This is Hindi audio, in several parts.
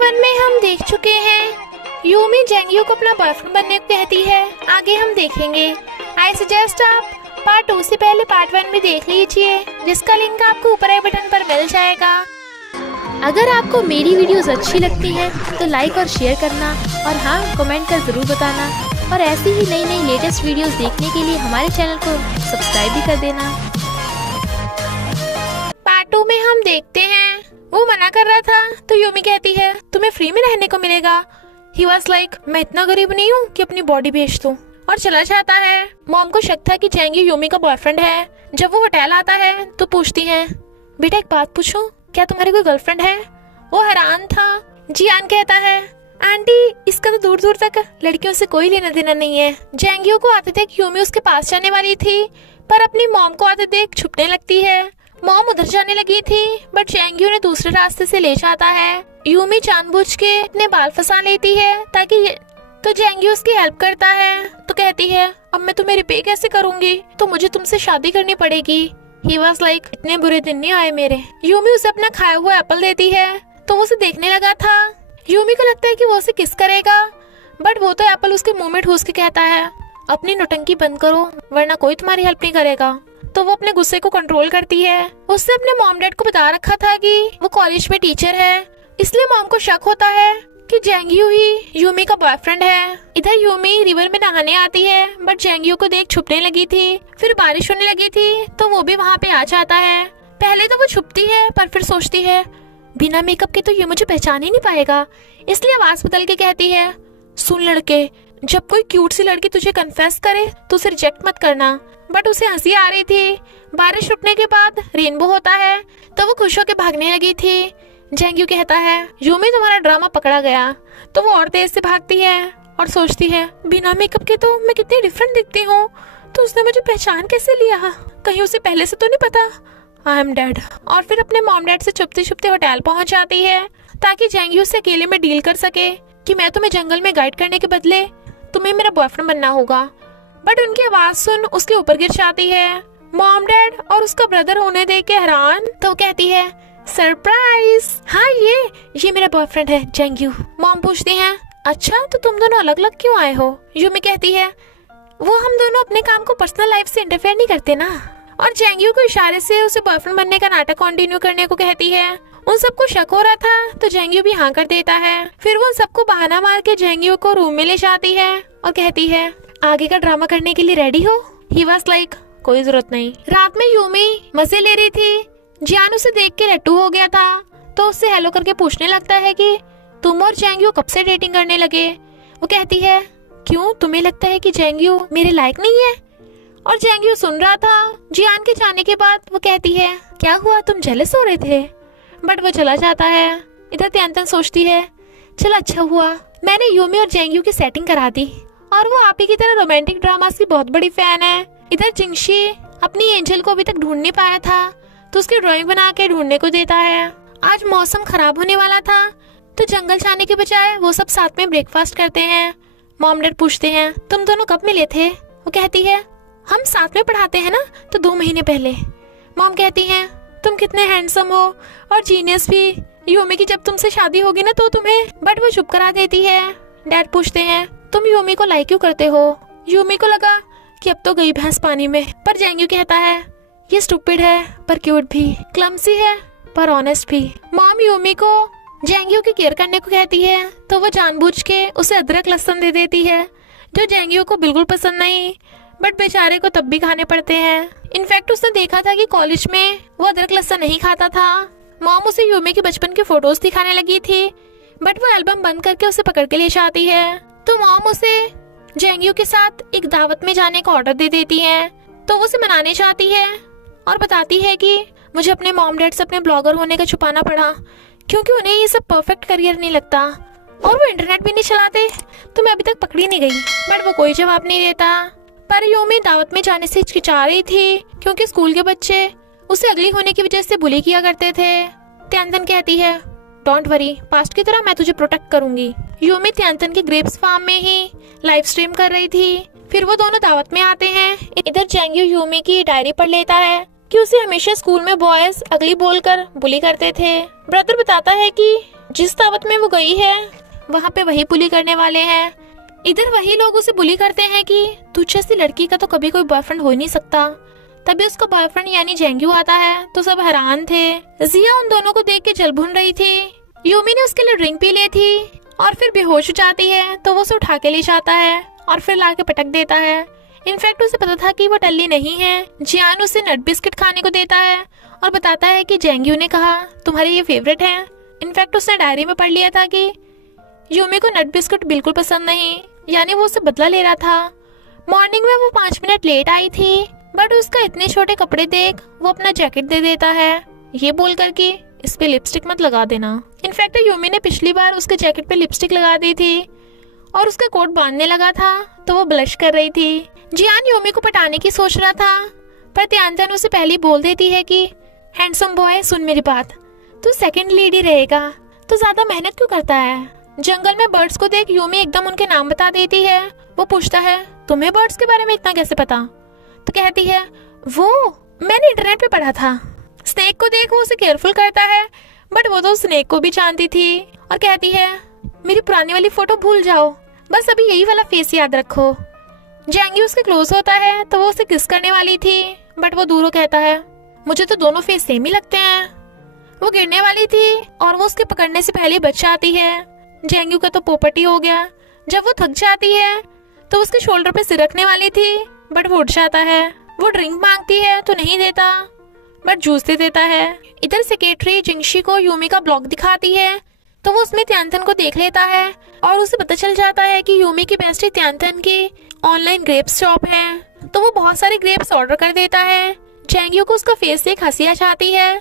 पार्ट 1 में हम देख चुके हैं यूमी जेंग्यू को अपना बॉयफ्रेंड बनने को कहती है। आगे हम देखेंगे। आई सजेस्ट आप पार्ट 2 से पहले पार्ट 1 भी देख लीजिए, जिसका लिंक आपको ऊपर आई बटन पर मिल जाएगा। अगर आपको मेरी वीडियोस अच्छी लगती है तो लाइक और शेयर करना, और हाँ, कमेंट कर जरूर बताना। और ऐसी ही नई नई लेटेस्ट वीडियोस देखने के लिए हमारे चैनल को सब्सक्राइब भी कर देना। पार्ट 2 में हम देखते हैं वो मना कर रहा था तो यूमी कहती है तुम्हें फ्री में रहने को मिलेगा। ही वाज लाइक मैं इतना गरीब नहीं हूँ कि अपनी बॉडी बेच दूं, और चला जाता है। मॉम को शक था कि जेंग्यू यूमी का बॉयफ्रेंड है। जब वो होटल आता है तो पूछती है बेटा एक बात पूछूं, क्या तुम्हारी कोई गर्लफ्रेंड है? वो हैरान था। जियान कहता है आंटी इसका तो दूर दूर तक लड़कियों से कोई लेना देना नहीं है। जेंग्यू को आते देख यूमी उसके पास जाने वाली थी, पर अपनी मॉम को आते देख छुपने लगती है। मॉम उधर जाने लगी थी, बट जेंग्यू ने दूसरे रास्ते से ले जाता है। यूमी जानबूझ के अपने बाल फंसा लेती है ताकि तो जेंग्यू उसकी हेल्प करता है। तो कहती है अब मैं तुम्हें रिपे कैसे करूंगी, तो मुझे तुमसे शादी करनी पड़ेगी। ही वाज लाइक इतने बुरे दिन नहीं आए मेरे। यूमी उसे अपना खाया हुआ एप्पल देती है तो वो उसे देखने लगा था। यूमी को लगता है कि वो उसे किस करेगा, बट वो तो एप्पल उसके मुंह में ठूस के कहता है अपनी नौटंकी बंद करो वरना कोई तुम्हारी हेल्प नहीं करेगा। तो वो अपने गुस्से को कंट्रोल करती है। उसने अपने मॉम डैड को बता रखा था कि वो कॉलेज में टीचर है, इसलिए मॉम को शक होता है कि जेंग्यू ही यूमी का बॉयफ्रेंड है। इधर यूमी रिवर में नहाने आती है, बट जेंग्यू को देख छुपने लगी थी। फिर बारिश होने लगी थी तो वो भी वहाँ पे आ जाता है। पहले तो वो छुपती है, पर फिर सोचती है बिना मेकअप के तो ये मुझे पहचान ही नहीं पाएगा, इसलिए आवाज बदल के कहती है सुन लड़के, जब कोई क्यूट सी लड़की तुझे कन्फेस करे तो उसे रिजेक्ट मत करना। बट उसे हंसी आ रही थी। बारिश रुकने के बाद रेनबो होता है तो वो खुश होकर भागने लगी थी। जेंग्यू कहता है यूमी तुम्हारा ड्रामा पकड़ा गया। तो वो और तेज से भागती है और सोचती है बिना मेकअप के तो मैं कितनी डिफरेंट दिखती हूँ, तो उसने मुझे पहचान कैसे लिया, कहीं उसे पहले से तो नहीं पता। I am dead. और फिर अपने मॉम डैड से छुपते छुपते होटल पहुंच जाती है ताकि जेंग्यू से अकेले में डील कर सके कि मैं तुम्हें जंगल में गाइड करने के बदले तुम्हें मेरा बॉयफ्रेंड बनना होगा। बट उनकी आवाज सुन उसके ऊपर गिर जाती है। मॉम डैड और उसका ब्रदर होने देख के हैरान। तो कहती है सरप्राइज, हाँ ये मेरा बॉयफ्रेंड है जेंग्यू। मॉम पूछती है अच्छा तो तुम दोनों अलग अलग क्यों आए हो? यूमी कहती है वो हम दोनों अपने काम को पर्सनल लाइफ से इंटरफेयर नहीं करते ना। और जेंग्यू को इशारे से उसे बॉयफ्रेंड बनने का नाटक कंटिन्यू करने को कहती है। उन सबको शक हो रहा था तो जेंग्यू भी हाँ कर देता है। फिर वो सबको बहाना मार के जेंग्यू को रूम में ले जाती है और कहती है आगे का ड्रामा करने के लिए रेडी हो? ही वाज लाइक कोई जरूरत नहीं। रात में यूमी मजे ले रही थी। जियान उसे देख के लट्टू हो गया था, तो उससे हेलो करके पूछने लगता है कि तुम और जेंग्यू कब से डेटिंग करने लगे? वो कहती है क्यों, तुम्हें लगता है कि जेंग्यू मेरे लायक नहीं है? और जेंग्यू सुन रहा था। जियान के जाने के बाद वो कहती है क्या हुआ, तुम जेलस हो रहे थे? बट वो चला जाता है। इधर त्यांतन सोचती है चल अच्छा हुआ मैंने यूमी और जेंग्यू की सेटिंग करा दी, और वो आप ही की तरह रोमांटिक ड्रामास की बहुत बड़ी फैन है। इधर जिंगशी अपनी एंजल को अभी तक ढूंढ नहीं पाया था, तो उसकी ड्राइंग बना के ढूंढने को देता है। आज मौसम खराब होने वाला था तो जंगल जाने के बजाय वो सब साथ में ब्रेकफास्ट करते हैं। मॉम डैड पूछते हैं तुम दोनों कब मिले थे? वो कहती है हम साथ में पढ़ाते हैं ना, तो 2 महीने पहले। मॉम कहती है तुम कितने हैंडसम हो और जीनियस भी। यूमी की जब तुमसे शादी होगी ना तो तुम्हें। बट वो चुप करा देती है। डैड पूछते हैं तुम यूमी को लाइक क्यों करते हो? यूमी को लगा कि अब तो गई भैंस पानी में, पर जेंग्यू कहता है ये स्टूपिड है पर क्यूट भी, क्लमसी है पर ऑनेस्ट भी। मॉम यूमी को जेंग्यू की केयर करने को कहती है तो वो जानबूझ के उसे अदरक लहसुन दे देती है, जो जेंग्यू को बिल्कुल पसंद नहीं, बट बेचारे को तब भी खाने पड़ते हैं। इनफैक्ट उसने देखा था कि कॉलेज में वो अदरक लहसुन नहीं खाता था। मॉम उसे यूमी के बचपन की फोटोज दिखाने लगी थी, बट वो एल्बम बंद करके उसे पकड़ के ले जाती है। तो मॉम उसे जेंग्यू के साथ एक दावत में जाने का ऑर्डर दे देती है, तो वो उसे मनाने चाहती है और बताती है कि मुझे अपने मॉम डैड से अपने ब्लॉगर होने का छुपाना पड़ा, क्योंकि उन्हें ये सब परफेक्ट करियर नहीं लगता, और वो इंटरनेट भी नहीं चलाते, तो मैं अभी तक पकड़ी नहीं गई। बट वो कोई जवाब नहीं देता। पर यूमी दावत में जाने से हिचकिचा रही थी, क्योंकि स्कूल के बच्चे उसे अगली होने की वजह से बुली किया करते थे। त्यांतन कहती है डोंट वरी, पास्ट की तरह मैं तुझे प्रोटेक्ट करूंगी। यूमी त्यांतन के ग्रेप्स फार्म में ही लाइव स्ट्रीम कर रही थी। फिर वो दोनों दावत में आते हैं। इधर जेंग्यू यूमी की डायरी पढ़ लेता है कि उसे हमेशा स्कूल में बॉयज अगली बोलकर बुली करते थे। ब्रदर बताता है कि जिस दावत में वो गई है वहाँ पे वही बुली करने वाले हैं। इधर वही लोग उसे बुली करते हैं कि तुझ जैसी लड़की का तो कभी कोई बॉयफ्रेंड हो ही नहीं सकता। तभी उसका बॉयफ्रेंड यानी जेंग्यू आता है तो सब हैरान थे। जिया उन दोनों को देख के जल भुन रही थी। यूमी ने उसके लिए ड्रिंक पी ली थी और फिर बेहोश हो जाती है तो वो उसे उठा के ले जाता है और फिर लाके पटक देता है। इनफैक्ट उसे पता था कि वो टल्ली नहीं है। जियान उसे नट बिस्किट खाने को देता है और बताता है कि जेंग्यू ने कहा तुम्हारे ये फेवरेट है। इनफैक्ट उसने डायरी में पढ़ लिया था कि यूमी को नट बिस्किट बिल्कुल पसंद नहीं, यानी वो उसे बदला ले रहा था। मॉर्निंग में वो 5 मिनट लेट आई थी बट उसका इतने छोटे कपड़े देख वो अपना जैकेट दे देता है, ये बोल कर कि इस पे लिपस्टिक मत लगा देना। इनफैक्ट यूमी ने पिछली बार उसके जैकेट पे लिपस्टिक लगा दी थी और उसका कोट बांधने लगा था तो वो ब्लश कर रही थी। जियान यूमी को पटाने की सोच रहा था पर त्यानतन उसे पहले बोल देती है कि हैंडसम बॉय सुन मेरी बात, तू सेकंड लीड ही रहेगा, तो ज्यादा मेहनत क्यों करता है। जंगल में बर्ड्स को देख यूमी एकदम उनके नाम बता देती है। वो पूछता है तुम्हें बर्ड्स के बारे में इतना कैसे पता, तो कहती है वो मैंने इंटरनेट पे पढ़ा था। स्नेक को देख वो उसे केयरफुल करता है बट वो तो स्नेक को भी जानती थी और कहती है मेरी पुरानी वाली फोटो भूल जाओ, बस अभी यही वाला फेस याद रखो। जेंग्यू उसके क्लोज होता है तो वो उसे किस करने वाली थी बट वो दूरों कहता है मुझे तो दोनों फेस सेम ही लगते हैं। वो गिरने वाली थी और वो उसके पकड़ने से पहले बच जाती है। जेंग्यू का तो पोपट ही हो गया। जब वो थक जाती है तो उसके शोल्डर पे सिर रखने वाली थी बट वो उठ जाता है। वो ड्रिंक मांगती है तो नहीं देता बट जूस दे देता है। इधर सेक्रेटरी जिंगशी को यूमी का ब्लॉग दिखाती है तो वो उसमें त्यानतन को देख लेता है और उसे पता चल जाता है कि यूमी की बेस्टी त्यानतन की ऑनलाइन ग्रेप्स शॉप है, तो वो बहुत सारे ग्रेप्स ऑर्डर कर देता है। जेंग्यू को उसका फेस देख हंसी आ जाती है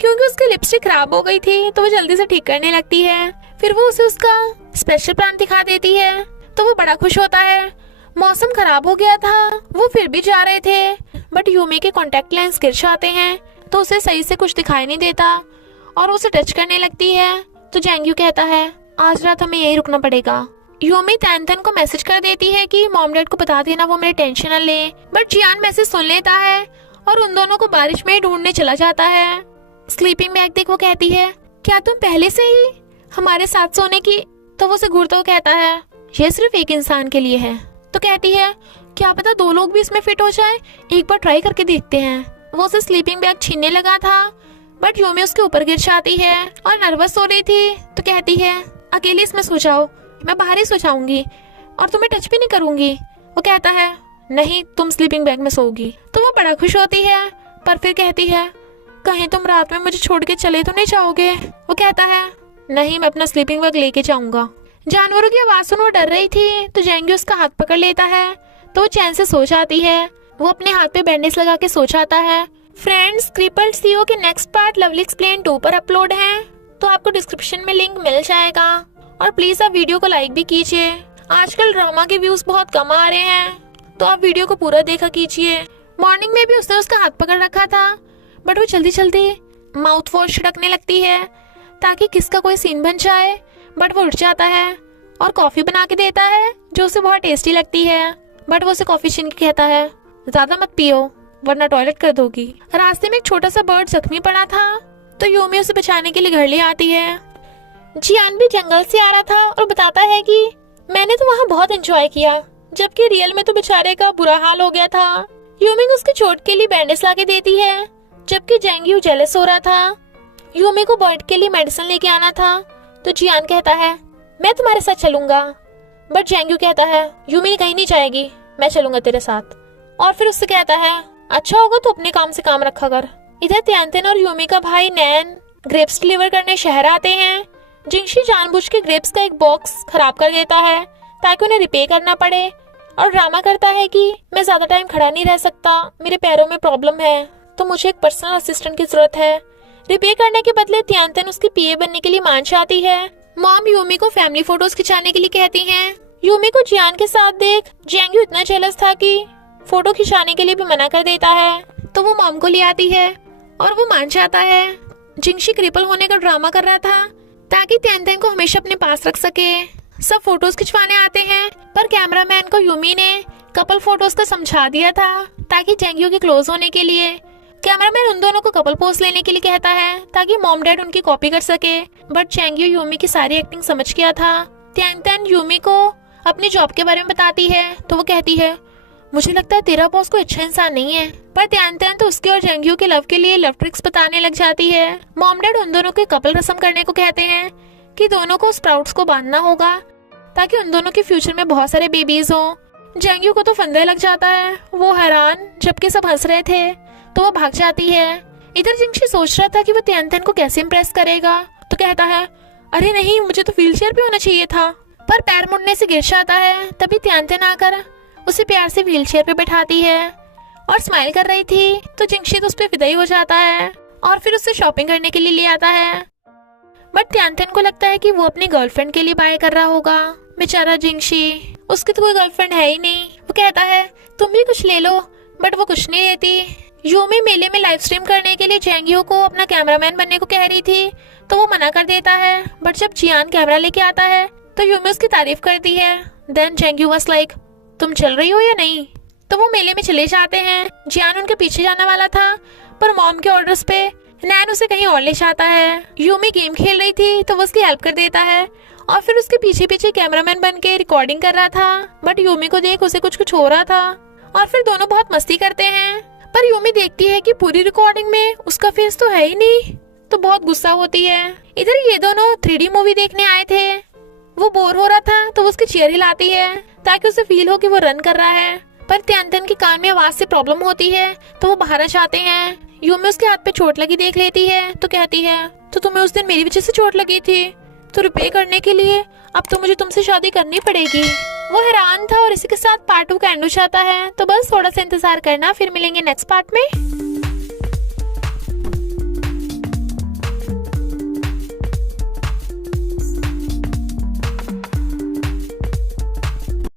क्योंकि उसकी लिपस्टिक खराब हो गई थी तो वो जल्दी से ठीक करने लगती है। फिर वो उसे उसका स्पेशल प्लान दिखा देती है तो वो बड़ा खुश होता है। मौसम खराब हो गया था, वो फिर भी जा रहे थे बट यूमी के कॉन्टेक्ट लेंस गिर जाते हैं तो उसे सही से कुछ दिखाई नहीं देता और उसे टच करने लगती है। तो जेंग्यू कहता है आज रात हमें यही रुकना पड़ेगा। यूमी त्यानतन को मैसेज कर देती है कि मॉम डैड को बता देना वो मेरी टेंशन न ले, बट जियान मैसेज सुन लेता है और उन दोनों को बारिश में ढूंढने चला जाता है। स्लीपिंग बैग देख वो कहती है क्या तुम पहले से ही हमारे साथ सोने की, तो वो उसे घूरता हुआ कहता है ये सिर्फ एक इंसान के लिए है। तो कहती है क्या पता 2 लोग भी इसमें फिट हो जाए, एक बार ट्राई करके देखते हैं। वो उसे स्लीपिंग बैग छीनने लगा था बट यूमी उसके ऊपर गिर जाती है और नर्वस हो रही थी तो कहती है अकेले इसमें सो जाओ, मैं बाहर ही सो जाऊंगी और तुम्हें टच भी नहीं करूंगी। वो कहता है नहीं तुम स्लीपिंग बैग में सोओगी। तो वो बड़ा खुश होती है पर फिर कहती है कहीं तुम रात में मुझे छोड़ के चले तो नहीं जाओगे। वो कहता है नहीं मैं अपना स्लीपिंग बैग लेके जाऊंगा। जानवरों की आवाज सुन वो डर रही थी तो जेंग्यू उसका हाथ पकड़ लेता है तो वो चैन से सो जाती है। वो अपने हाथ पे बैंडेज लगा के सो जाता है। फ्रेंड्स क्रिपल्ड सीओ के नेक्स्ट पार्ट लवली एक्सप्लेन 2 पर अपलोड है तो आपको डिस्क्रिप्शन में लिंक मिल जाएगा और प्लीज आप वीडियो को लाइक भी कीजिए। आजकल ड्रामा के व्यूज बहुत कम आ रहे हैं तो आप वीडियो को पूरा देखा कीजिए। मॉर्निंग में भी उसने उसका हाथ पकड़ रखा था बट वो जल्दी जल्दी माउथ वॉश छिड़कने लगती है ताकि किसका कोई सीन बन जाए, बट वो उठ जाता है और कॉफी बना के देता है जो उसे बहुत टेस्टी लगती है। बट वो उसे कॉफी छीन के कहता है ज्यादा मत पियो वरना टॉयलेट कर दोगी। रास्ते में एक छोटा सा बर्ड जख्मी पड़ा था तो यूमी उसे बचाने के लिए घर ले आती है। जियान भी जंगल से आ रहा था और बताता है कि मैंने तो वहाँ बहुत एंजॉय किया जबकि रियल में तो बेचारे का बुरा हाल हो गया था। यूमी उसके चोट के लिए बैंडेज ला के देती है जबकि जेंग्यू जेलस हो रहा था। यूमी को बर्ड के लिए मेडिसिन लेके आना था तो जियान कहता है मैं तुम्हारे साथ चलूंगा, बट जेंग्यू कहता है यूमी कहीं नहीं जाएगी, मैं चलूंगा तेरे साथ। और फिर उससे कहता है अच्छा होगा तो अपने काम से काम रखा कर। इधर त्यानतन और यूमी का भाई नैन ग्रेप्स डिलीवर करने शहर आते हैं। जिंगशी जानबूझ के ग्रेप्स का एक बॉक्स खराब कर देता है ताकि उन्हें रिपेयर करना पड़े और ड्रामा करता है कि मैं ज्यादा टाइम खड़ा नहीं रह सकता, मेरे पैरों में प्रॉब्लम है तो मुझे एक पर्सनल असिस्टेंट की जरूरत है। रिपेयर करने के बदले त्यानतन उसकी पीए बनने के लिए मान जाती है। मॉम यूमी को फैमिली फोटोज खिंचाने के लिए कहती हैं। यूमी को जियान के साथ देख जेंग्यू इतना जेलस था कि फोटो खिंचाने के लिए भी मना कर देता है तो वो मॉम को ले आती है और वो मान जाता है। जिंगशी क्रिपल होने का ड्रामा कर रहा था ताकि त्यानतन को हमेशा अपने पास रख सके। सब फोटोज खिंचवाने आते हैं पर कैमरामैन को यूमी ने कपल फोटोज का समझा दिया था ताकि जेंग्यू के क्लोज होने के लिए। कैमरामैन उन दोनों को कपल पोज लेने के लिए कहता है ताकि मॉम डैड उनकी कॉपी कर सके, बट चैंग्यू यूमी की सारी एक्टिंग समझ गया था। त्यान त्यान यूमी को अपनी जॉब के बारे में बताती है तो वो कहती है मुझे लगता है तेरा बॉस कोई अच्छा इंसान नहीं है, पर त्यान त्यान तो उसके और चैंग्यू के लव के लिए लव ट्रिक्स बताने लग जाती है। मॉम डैड उन दोनों के कपल रस्म करने को कहते हैं कि दोनों को स्प्राउट्स को बांधना होगा ताकि उन दोनों के फ्यूचर में बहुत सारे बेबीज हों। चैंग्यू को तो फंदे लग जाता है, वो हैरान, जबकि सब हंस रहे थे तो वो भाग जाती है। इधर जिंगशी सोच रहा था कि वो त्यान त्यान को कैसे इम्प्रेस करेगा, तो कहता है अरे नहीं, मुझे तो व्हीलचेयर पे होना चाहिए था, पर पैर मुड़ने से गिर जाता है। तभी त्यान त्यान आकर उसे प्यार से व्हीलचेयर पे बैठाती है और स्माइल कर रही थी, तो जिंगशी तो उस पर फिदा ही हो जाता है और फिर उसे शॉपिंग करने के लिए ले आता है। बट त्यान त्यान को लगता है कि वो अपनी गर्लफ्रेंड के लिए बाय कर रहा होगा। बेचारा जिंगशी, उसकी तो कोई गर्लफ्रेंड है ही नहीं। वो कहता है तुम भी कुछ ले लो, बट वो कुछ नहीं लेती। यूमी मेले में लाइव स्ट्रीम करने के लिए चैंग्यू को अपना कैमरामैन बनने को कह रही थी, तो वो मना कर देता है। बट जब जियान कैमरा लेके आता है तो यूमी उसकी तारीफ करती है। देन चैंग्यू वाज लाइक तुम चल रही हो या नहीं, तो वो मेले में चले जाते हैं। जियान उनके पीछे जाने वाला था, पर मॉम के ऑर्डर्स पे नैन उसे कहीं और ले जाता है। यूमी गेम खेल रही थी तो वो उसकी हेल्प कर देता है और फिर उसके पीछे पीछे कैमरामैन बन के रिकॉर्डिंग कर रहा था। बट यूमी को देख उसे कुछ हो रहा था और फिर दोनों बहुत मस्ती करते हैं। पर यूमी देखती है कि पूरी रिकॉर्डिंग में उसका फेस तो है ही नहीं, तो बहुत गुस्सा होती है। इधर ये दोनों 3D मूवी देखने आए थे, वो बोर हो रहा था तो वो उसकी चेयर हिलाती है ताकि उसे फील हो कि वो रन कर रहा है। पर त्यान त्यान के कान में आवाज से प्रॉब्लम होती है तो वो बाहर आ जाते हैं। यूमी उसके हाथ पे चोट लगी देख लेती है तो कहती है तो तुम्हें उस दिन मेरी वजह से चोट लगी थी, तो रिपेयर करने के लिए अब तो मुझे तुमसे शादी करनी पड़ेगी। वो हैरान था और इसी के साथ पार्ट 2 का एंड हो जाता है। तो बस थोड़ा सा इंतजार करना, फिर मिलेंगे नेक्स्ट पार्ट में।